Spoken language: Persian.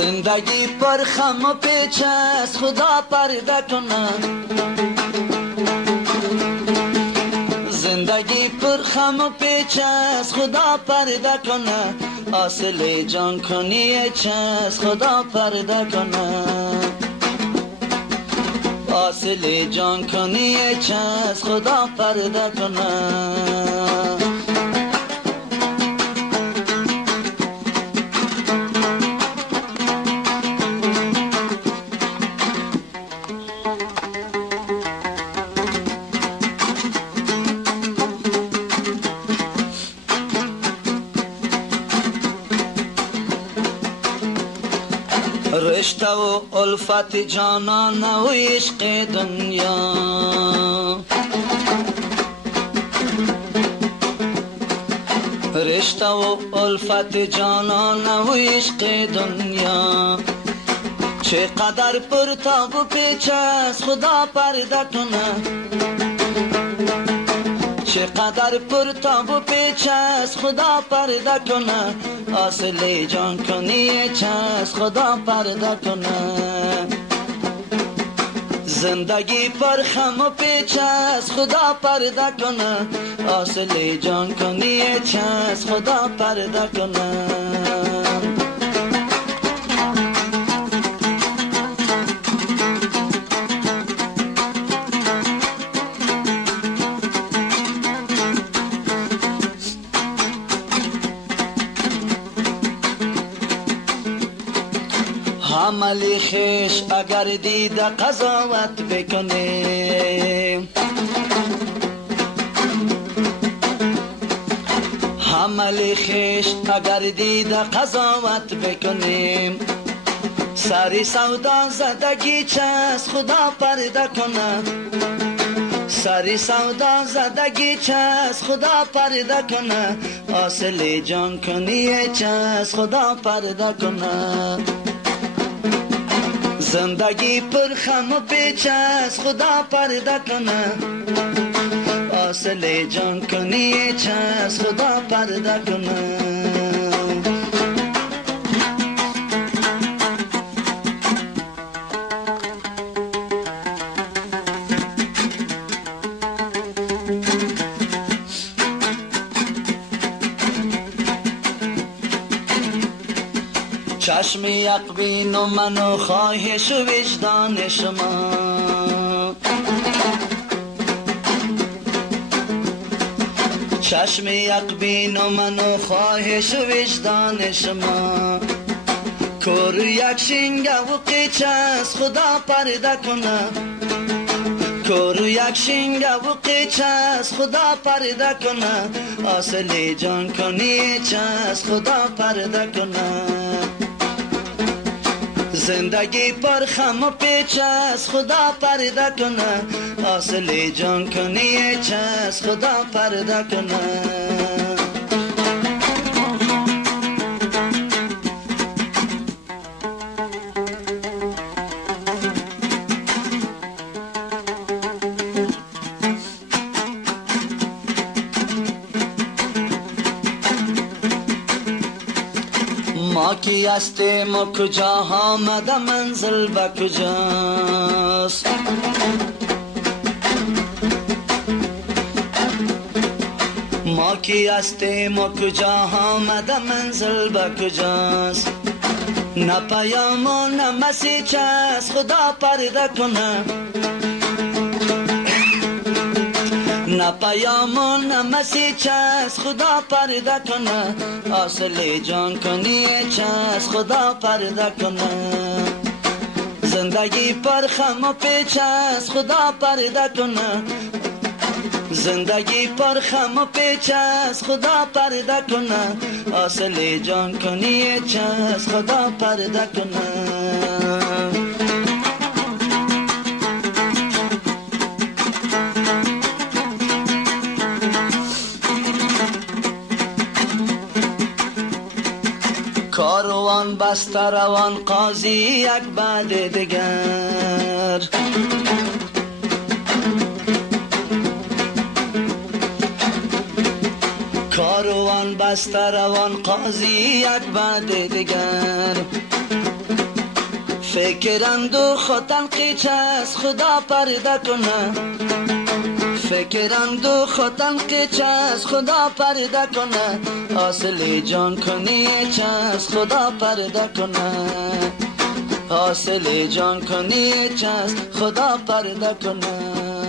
زندگی پر خم و پیچ است خدا پرده کنه. زندگی پر خم و پیچ است خدا پرده کنه. حاصل جان کنی چه است خدا پرده کنه. حاصل جان کنی چه است خدا پرده کنه. رشته و الفت جانان و عشق دنیا، رشته و الفت جانان و عشق دنیا. چقدر پرتاب و پیچ است خدا پرده کنه. چقدر پرتاب و پیچ است خدا پرده کنه. حاصل جان کنی چه است خدا پرده کنه. زندگی پر خم و پیچ است خدا پرده کنه. حاصل جان کنی چه است خدا پرده کنه. عملی خیش اگر دیده قضاوت بکنیم، عملی خیش اگر دیده قضاوت بکنیم. سری سودا زدگی چه است خدا پرده کنه. سری سودا زدگی چه است خدا پرده کنه. حاصل جان کنی چه است خدا پرده کنه. زندگی پر خم و پیچ است خدا پرده کنه. حاصل جان کنی چه است خدا پرده کنه. چشم یک بین و من و خواهش و وجدان شما. چشم یک بین و من و خواهش و وجدان شما. کور یک شنگه و قیچ است خدا پرده کنه. کور یک شنگه و قیچ است خدا پرده کنه. حاصل جان کنی چه است خدا پرده کنه. زندگی پر خم و پیچ است خدا پرده کنه. حاصل جان کنی چه است خدا پرده کنه. ما کی هستیم و کجا آمده منزل به کجاست. ما کی هستیم و کجا آمده منزل به کجاست. نه پیام و نه مسیج است خدا پرده کنه. نه پیام و نه مسیج است خدا پرده کنه. حاصل جان کنی چه است خدا پرده کنه. زندگی پر خم و پیچ است خدا پرده کنه. زندگی پر خم و پیچ است خدا پرده کنه. حاصل جان کنی چه است خدا پرده کنه. کاروان بسته روان قاضی یک بعد دیگر. کاروان بسته روان قاضی یک بعد دیگر. فکرند و خودن قیچ است خدا پرده کنه فکرند و خودن قیچ است خدا پرده کنه حاصل جان کنی چه است خدا پرده کنه حاصل جان کنی چه است خدا پرده کنه